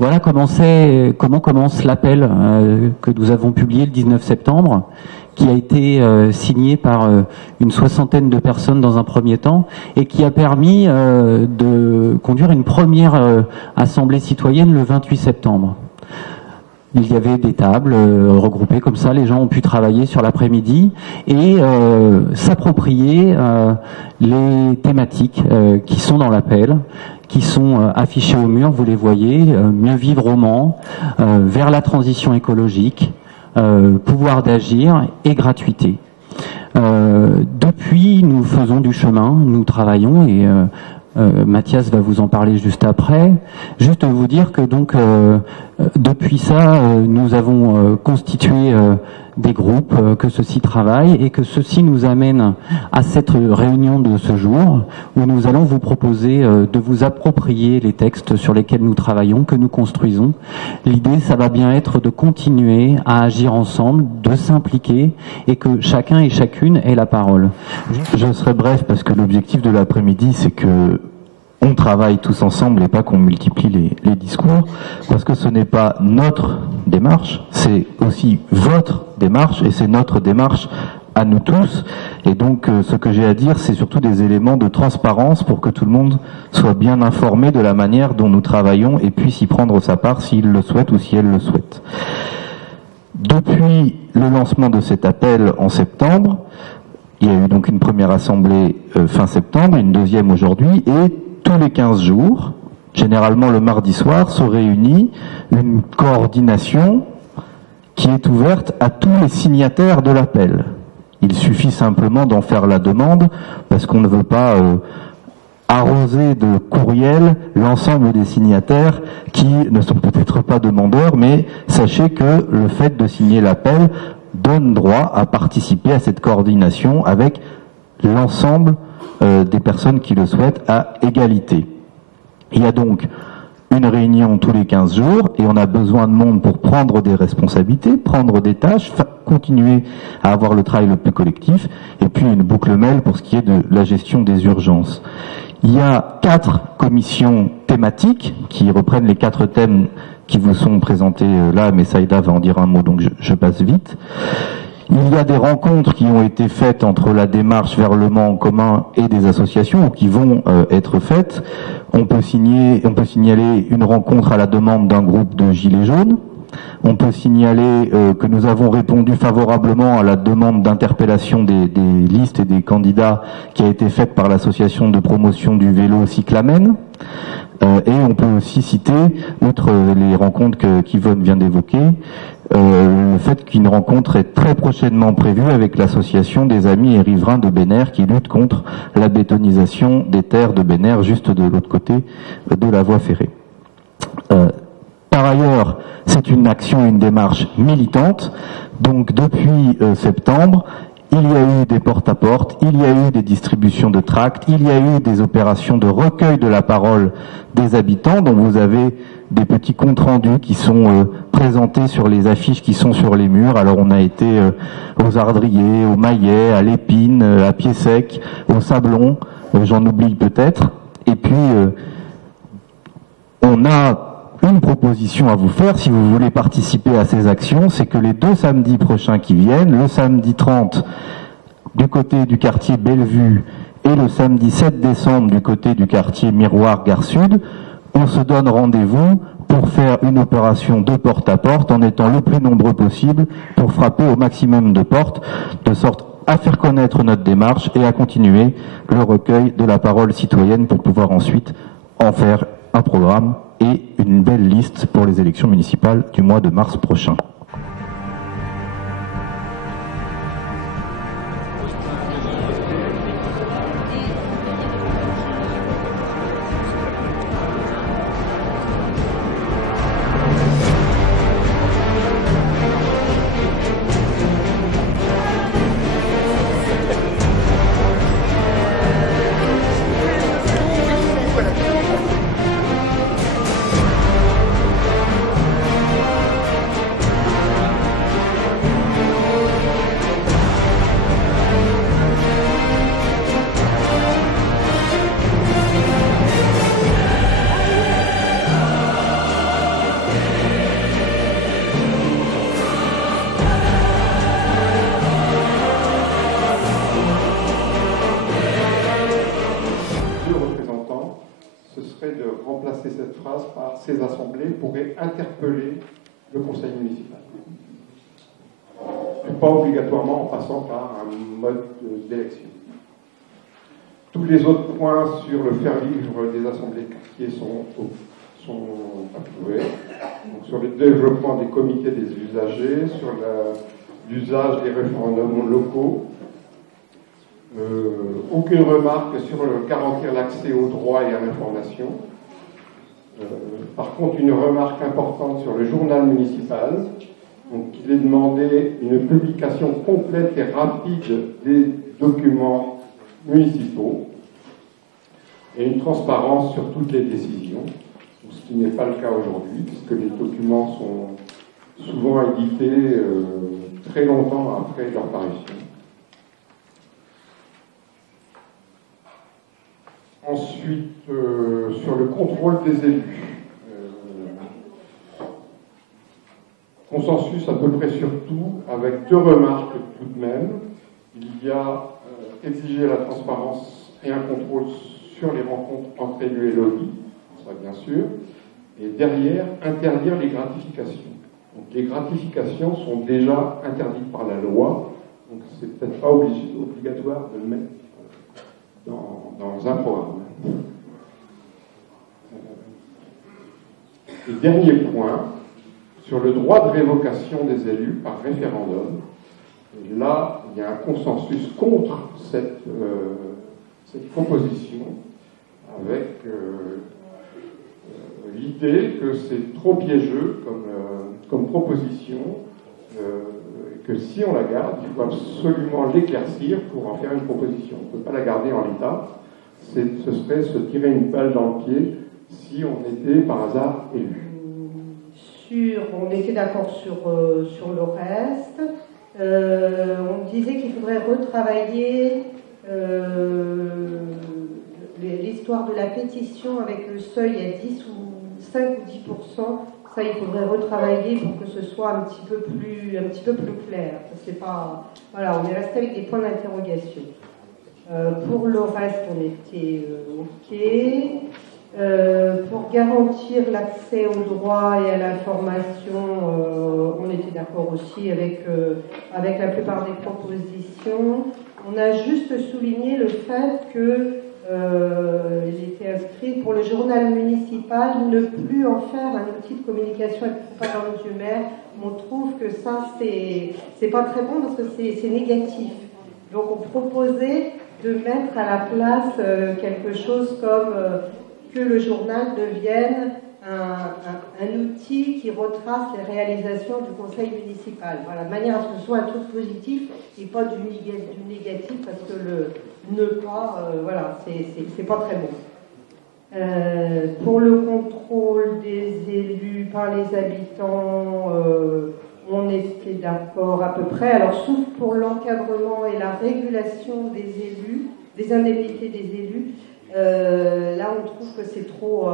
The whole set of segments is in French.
Voilà comment commence l'appel que nous avons publié le 19 septembre, qui a été signé par une soixantaine de personnes dans un premier temps et qui a permis de conduire une première assemblée citoyenne le 28 septembre. Il y avait des tables regroupées comme ça, les gens ont pu travailler sur l'après-midi et s'approprier les thématiques qui sont dans l'appel, qui sont affichées au mur, vous les voyez, mieux vivre au Mans, vers la transition écologique, pouvoir d'agir et gratuité. Depuis, nous faisons du chemin, nous travaillons et Mathias va vous en parler juste après. Juste vous dire que donc depuis ça, nous avons constitué des groupes, que ceux-ci travaillent et que ceci nous amène à cette réunion de ce jour où nous allons vous proposer de vous approprier les textes sur lesquels nous travaillons, que nous construisons. L'idée, ça va bien être de continuer à agir ensemble, de s'impliquer et que chacun et chacune ait la parole. Je serai bref parce que l'objectif de l'après-midi, c'est que on travaille tous ensemble et pas qu'on multiplie les discours, parce que ce n'est pas notre démarche, c'est aussi votre démarche et c'est notre démarche à nous tous. Et donc ce que j'ai à dire, c'est surtout des éléments de transparence pour que tout le monde soit bien informé de la manière dont nous travaillons et puisse y prendre sa part s'il le souhaite ou si elle le souhaite. Depuis le lancement de cet appel en septembre, il y a eu donc une première assemblée fin septembre, une deuxième aujourd'hui, et tous les 15 jours, généralement le mardi soir, se réunit une coordination qui est ouverte à tous les signataires de l'appel. Il suffit simplement d'en faire la demande parce qu'on ne veut pas arroser de courriels l'ensemble des signataires qui ne sont peut-être pas demandeurs, mais sachez que le fait de signer l'appel donne droit à participer à cette coordination avec l'ensemble des personnes qui le souhaitent à égalité. Il y a donc une réunion tous les 15 jours et on a besoin de monde pour prendre des responsabilités, prendre des tâches, continuer à avoir le travail le plus collectif et puis une boucle mail pour ce qui est de la gestion des urgences. Il y a 4 commissions thématiques qui reprennent les 4 thèmes qui vous sont présentés là, mais Saïda va en dire un mot donc je passe vite. Il y a des rencontres qui ont été faites entre la démarche vers le Mans en commun et des associations ou qui vont être faites. On peut signaler une rencontre à la demande d'un groupe de Gilets jaunes. On peut signaler que nous avons répondu favorablement à la demande d'interpellation des listes et des candidats qui a été faite par l'association de promotion du vélo Cyclamen. Et on peut aussi citer, outre les rencontres qu'Yvonne vient d'évoquer, le fait qu'une rencontre est très prochainement prévue avec l'association des amis et riverains de Bénère qui lutte contre la bétonisation des terres de Bénère juste de l'autre côté de la voie ferrée. Par ailleurs, c'est une action, une démarche militante. Donc depuis septembre, il y a eu des porte-à-porte, il y a eu des distributions de tracts, il y a eu des opérations de recueil de la parole des habitants dont vous avez des petits comptes rendus qui sont présentés sur les affiches qui sont sur les murs. Alors on a été aux Ardriers, aux Maillets, à l'Épine, à Pied-Sec, au Sablon, j'en oublie peut-être. Et puis on a une proposition à vous faire si vous voulez participer à ces actions, c'est que les 2 samedis prochains qui viennent, le samedi 30 du côté du quartier Bellevue et le samedi 7 décembre du côté du quartier Miroir-Gare Sud, on se donne rendez-vous pour faire une opération de porte-à-porte en étant le plus nombreux possible pour frapper au maximum de portes, de sorte à faire connaître notre démarche et à continuer le recueil de la parole citoyenne pour pouvoir ensuite en faire un programme et une belle liste pour les élections municipales du mois de mars prochain. passe par ces assemblées pourrait interpeller le conseil municipal. Et pas obligatoirement en passant par un mode d'élection. Tous les autres points sur le faire-vivre des assemblées de quartier sont approuvés. Donc, sur le développement des comités des usagers, sur l'usage des référendums locaux. Aucune remarque sur garantir l'accès aux droits et à l'information. Par contre, une remarque importante sur le journal municipal. Donc, il est demandé une publication complète et rapide des documents municipaux et une transparence sur toutes les décisions, ce qui n'est pas le cas aujourd'hui, puisque les documents sont souvent édités très longtemps après leur parution. Ensuite, sur le contrôle des élus. Consensus à peu près sur tout, avec deux remarques tout de même. Il y a exiger la transparence et un contrôle sur les rencontres entre élus et lobby, ça bien sûr, et derrière, interdire les gratifications. Donc les gratifications sont déjà interdites par la loi, donc c'est peut-être pas obligatoire de le mettre dans un programme. Et dernier point, sur le droit de révocation des élus par référendum. Et là, il y a un consensus contre cette proposition, avec l'idée que c'est trop piégeux comme proposition, et que si on la garde, il faut absolument l'éclaircir pour en faire une proposition. On ne peut pas la garder en l'état. Ce serait se tirer une balle dans le pied si on était par hasard élu. On était d'accord sur le reste. On disait qu'il faudrait retravailler l'histoire de la pétition avec le seuil à 10 ou 5 ou 10%. Ça, il faudrait retravailler pour que ce soit un petit peu plus clair. C'est pas, voilà, on est resté avec des points d'interrogation. Pour le reste, on était OK. Pour garantir l'accès aux droits et à l'information, on était d'accord aussi avec la plupart des propositions. On a juste souligné le fait que il était inscrit pour le journal municipal ne plus en faire un outil de communication avec propagande du maire. On trouve que ça c'est pas très bon parce que c'est négatif. Donc on proposait de mettre à la place quelque chose comme que le journal devienne un outil qui retrace les réalisations du conseil municipal. Voilà, de manière à ce que ce soit un truc positif et pas du négatif, parce que le ne pas, voilà, c'est pas très bon. Pour le contrôle des élus par les habitants, on était d'accord à peu près. Alors, sauf pour l'encadrement et la régulation des élus, des indemnités des élus, là, on trouve que c'est trop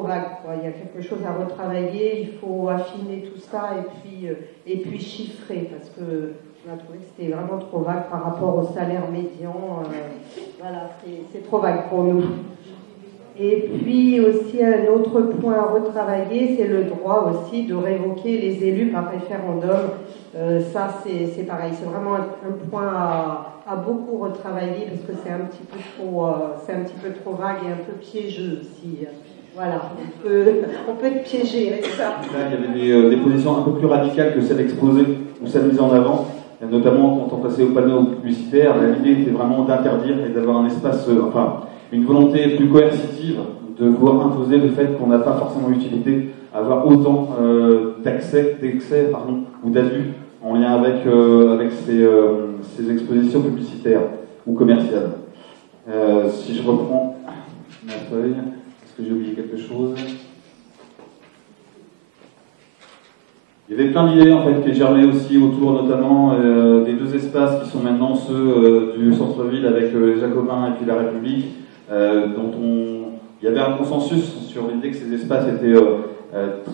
vague, quoi. Il y a quelque chose à retravailler, il faut affiner tout ça et puis chiffrer, parce que on a trouvé que c'était vraiment trop vague par rapport au salaire médian. Voilà, c'est trop vague pour nous. Et puis aussi un autre point à retravailler, c'est le droit aussi de révoquer les élus par référendum. Ça, c'est pareil, c'est vraiment un point à beaucoup retravailler parce que c'est un petit peu trop vague et un peu piégeux aussi. Voilà, on peut être piégé avec ça. Là, il y avait des positions un peu plus radicales que celles exposées ou celles mises en avant. Notamment quand on passait au panneau publicitaire, l'idée était vraiment d'interdire et d'avoir un espace, une volonté plus coercitive de vouloir imposer le fait qu'on n'a pas forcément utilité à avoir autant d'excès ou d'abus en lien avec ces expositions publicitaires ou commerciales. Si je reprends ma feuille, est-ce que j'ai oublié quelque chose ? Il y avait plein d'idées en fait qui germaient aussi autour notamment des deux espaces qui sont maintenant ceux du centre-ville avec les Jacobins et puis la République, dont il y avait un consensus sur l'idée que ces espaces étaient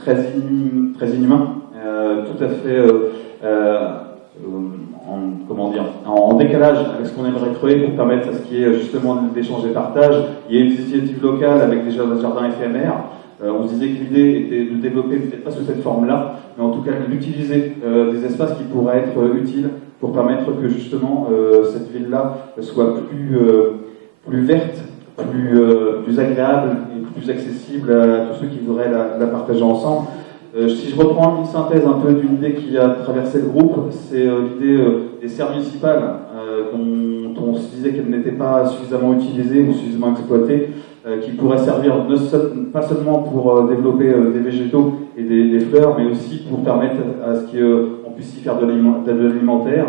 très inhumains, tout à fait en décalage avec ce qu'on aimerait créer pour permettre à ce qui est justement d'échange et partage. Il y a une initiative locale avec des jardins éphémères. On se disait que l'idée était de développer peut-être pas sous cette forme-là, mais en tout cas d'utiliser des espaces qui pourraient être utiles pour permettre que justement cette ville-là soit plus verte, plus agréable et plus accessible à tous ceux qui voudraient la partager ensemble. Si je reprends une synthèse un peu d'une idée qui a traversé le groupe, c'est l'idée des serres municipales dont on se disait qu'elles n'étaient pas suffisamment utilisées ou suffisamment exploitées, qui pourraient servir pas seulement pour développer des végétaux et des fleurs, mais aussi pour permettre à ce qu'on puisse y faire de l'alimentaire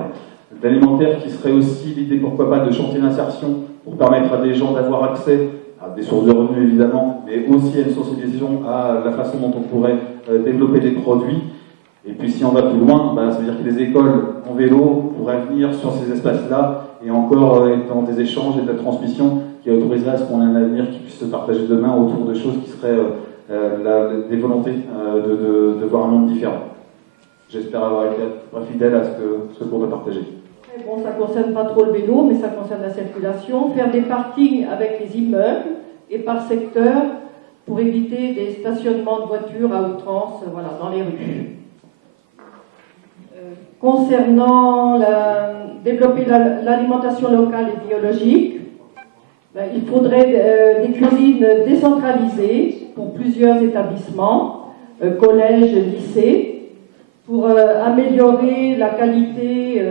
qui serait aussi l'idée, pourquoi pas, de chantier d'insertion pour permettre à des gens d'avoir accès à des sources de revenus évidemment, mais aussi à une sensibilisation à la façon dont on pourrait développer des produits. Et puis si on va plus loin, ça veut dire que les écoles en vélo pourraient venir sur ces espaces-là et encore être dans des échanges et de la transmission qui autoriserait à ce qu'on ait un avenir qui puisse se partager demain autour de choses qui seraient des volontés de voir un monde différent. J'espère avoir été fidèle à ce que l'on a partagé. Bon, ça ne concerne pas trop le vélo, mais ça concerne la circulation. Faire des parkings avec les immeubles et par secteur pour éviter des stationnements de voitures à outrance dans les rues. Concernant développer l'alimentation locale et biologique, il faudrait des cuisines décentralisées pour plusieurs établissements, collèges, lycées, pour améliorer la qualité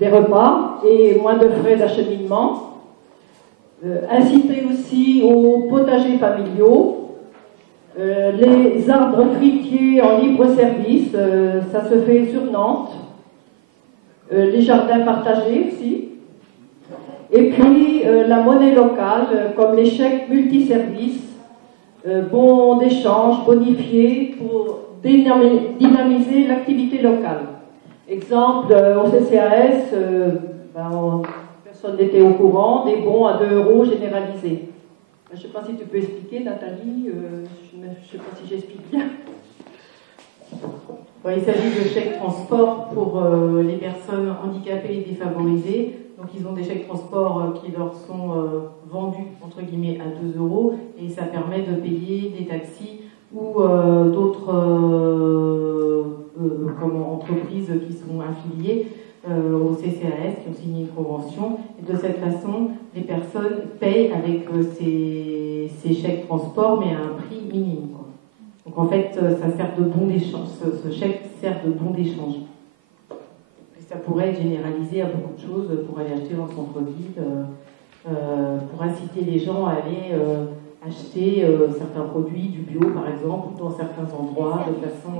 des repas et moins de frais d'acheminement. Inciter aussi aux potagers familiaux, les arbres fruitiers en libre service, ça se fait sur Nantes, les jardins partagés aussi, et puis la monnaie locale comme les chèques multiservices, bons d'échange bonifiés pour dynamiser l'activité locale. Exemple, au CCAS, personne n'était au courant, des bons à 2 € généralisés. Je ne sais pas si tu peux expliquer, Nathalie, je ne sais pas si j'explique bien. Il s'agit de chèques transport pour les personnes handicapées et défavorisées. Donc ils ont des chèques transport qui leur sont vendus entre guillemets à 2 € et ça permet de payer des taxis ou d'autres entreprises qui sont affiliées au CCAS qui ont signé une convention. Et de cette façon, les personnes payent avec ces chèques transport mais à un prix minime. Donc en fait, ça sert de bon d'échange. Ce chèque sert de bon d'échange. Ça pourrait être généralisé à beaucoup de choses pour aller acheter en centre-ville, pour inciter les gens à aller acheter certains produits, du bio par exemple, dans certains endroits, de façon,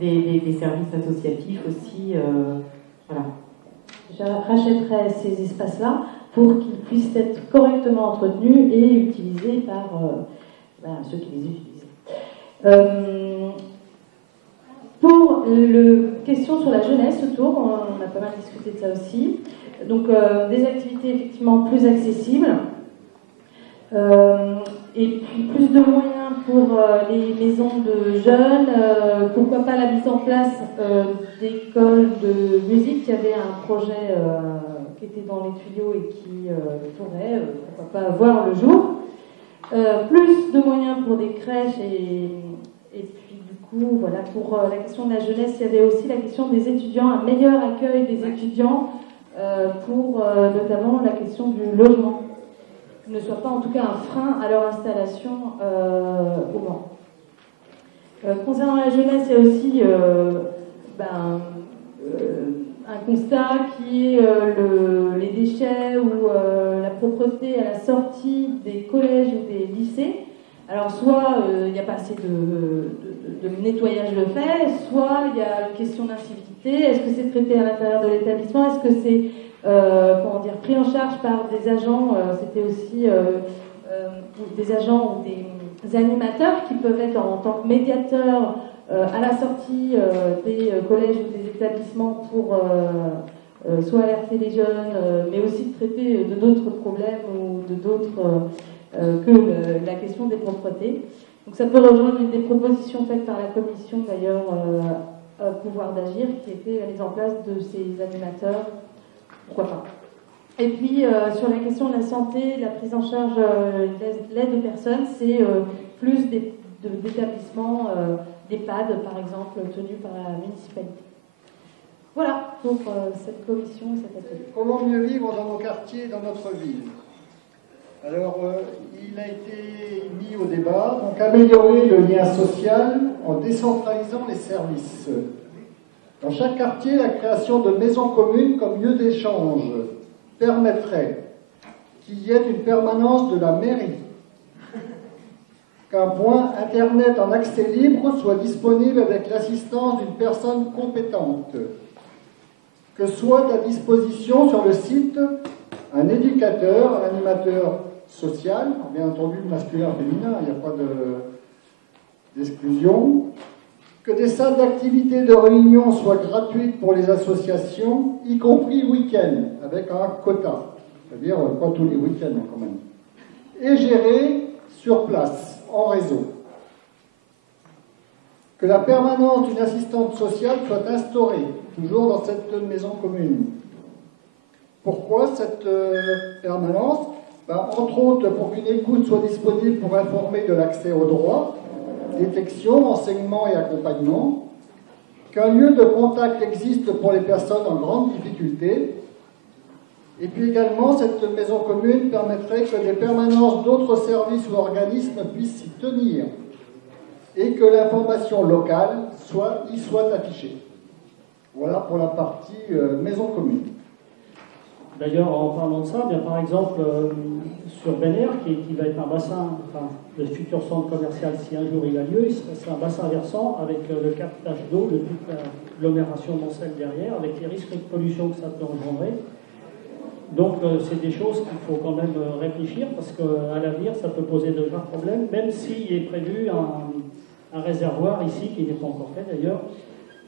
des services associatifs aussi. Je rachèterais ces espaces-là pour qu'ils puissent être correctement entretenus et utilisés par ceux qui les utilisent. Pour la question sur la jeunesse autour, on a pas mal discuté de ça aussi. Donc des activités effectivement plus accessibles et puis plus de moyens pour les maisons de jeunes. Pourquoi pas la mise en place d'écoles de musique. Il y avait un projet qui était dans les tuyaux et qui pourrait, pourquoi pas, voir le jour. Plus de moyens pour des crèches et puis du coup, voilà, pour la question de la jeunesse, il y avait aussi la question des étudiants, un meilleur accueil des étudiants pour notamment la question du logement, ne soit pas en tout cas un frein à leur installation au Mans. Concernant la jeunesse, il y a aussi un constat qui est les déchets ou la propreté à la sortie des collèges ou des lycées. Alors soit il n'y a pas assez de nettoyage de fait, soit il y a une question d'incivilité. Est-ce que c'est traité à l'intérieur de l'établissement? Est-ce que c'est pris en charge par des agents? C'était aussi des agents ou des animateurs qui peuvent être en tant que médiateurs à la sortie des collèges ou des établissements pour soit alerter les jeunes, mais aussi traiter de d'autres problèmes ou de d'autres que la question des propretés. Donc ça peut rejoindre une des propositions faites par la commission d'ailleurs pouvoir d'agir, qui était la mise en place de ces animateurs. Pourquoi pas. Et puis, sur la question de la santé, la prise en charge de l'aide aux personnes, c'est plus d'établissements, d'EHPAD, par exemple, tenus par la municipalité. Voilà pour cette commission et cet atelier. Comment mieux vivre dans nos quartiers et dans notre ville? Alors, il a été mis au débat, donc améliorer le lien social en décentralisant les services. Dans chaque quartier, la création de maisons communes comme lieu d'échange permettrait qu'il y ait une permanence de la mairie, qu'un point Internet en accès libre soit disponible avec l'assistance d'une personne compétente, que soit à disposition sur le site un éducateur, un animateur social, bien entendu masculin, féminin, il n'y a pas d'exclusion, que des salles d'activité de réunion soient gratuites pour les associations, y compris week-end, avec un quota, c'est-à-dire pas tous les week-ends quand même, et gérées sur place, en réseau. Que la permanence d'une assistante sociale soit instaurée, toujours dans cette maison commune. Pourquoi cette permanence? Entre autres, pour qu'une écoute soit disponible pour informer de l'accès aux droits, détection, renseignement et accompagnement, qu'un lieu de contact existe pour les personnes en grande difficulté, et puis également, cette maison commune permettrait que des permanences d'autres services ou organismes puissent s'y tenir, et que l'information locale y soit affichée. Voilà pour la partie maison commune. D'ailleurs, en parlant de ça, bien, par exemple, sur Ben Air, qui va être un bassin, enfin, le futur centre commercial, si un jour il a lieu, c'est un bassin versant avec le captage d'eau de toute l'agglomération mancelle derrière, avec les risques de pollution que ça peut engendrer. Donc, c'est des choses qu'il faut quand même réfléchir, parce qu'à l'avenir, ça peut poser de graves problèmes, même s'il est prévu un réservoir ici, qui n'est pas encore fait d'ailleurs.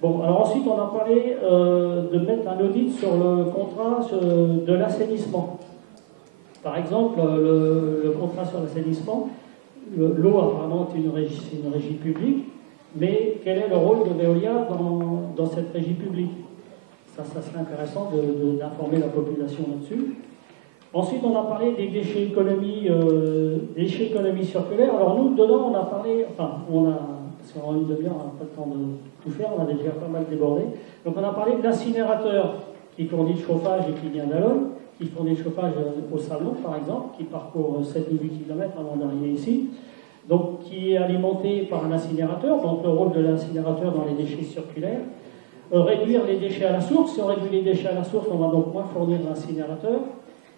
Bon, alors ensuite, on a parlé de mettre un audit sur le contrat de l'assainissement. Par exemple, le contrat sur l'assainissement, l'eau apparemment est une régie publique, mais quel est le rôle de Veolia dans cette régie publique? Ça serait intéressant d'informer la population là-dessus. Ensuite, on a parlé des déchets économie circulaire. Alors nous, dedans, on a parlé, parce qu'en une demi-heure, on n'a pas le temps de tout faire, on a déjà pas mal débordé. Donc on a parlé de l'incinérateur qui fournit le chauffage et qui vient d'Alonne, qui fournit le chauffage au Salon, par exemple, qui parcourt 7-8 km avant d'arriver ici, donc qui est alimenté par un incinérateur, donc le rôle de l'incinérateur dans les déchets circulaires. Réduire les déchets à la source, si on réduit les déchets à la source, on va donc moins fournir l'incinérateur.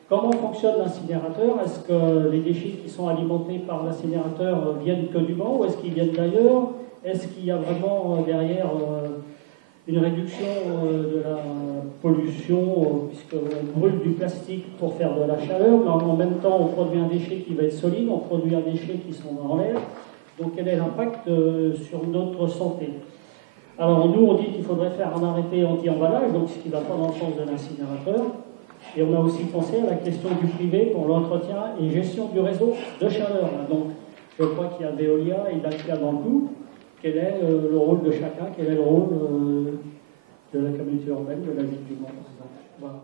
Comment fonctionne l'incinérateur? Est-ce que les déchets qui sont alimentés par l'incinérateur viennent que du vent ou est-ce qu'ils viennent d'ailleurs? Est-ce qu'il y a vraiment derrière une réduction de la pollution, puisqu'on brûle du plastique pour faire de la chaleur, mais en même temps on produit un déchet qui va être solide, on produit un déchet qui sont dans l'air. Donc quel est l'impact sur notre santé? Alors nous on dit qu'il faudrait faire un arrêté anti-emballage, donc ce qui ne va pas dans le sens de l'incinérateur. Et on a aussi pensé à la question du privé pour l'entretien et gestion du réseau de chaleur. Donc je crois qu'il y a Veolia et Dacia dans le coup. Quel est le rôle de chacun? Quel est le rôle de la communauté urbaine, de la ville du Mans, par exemple? Voilà.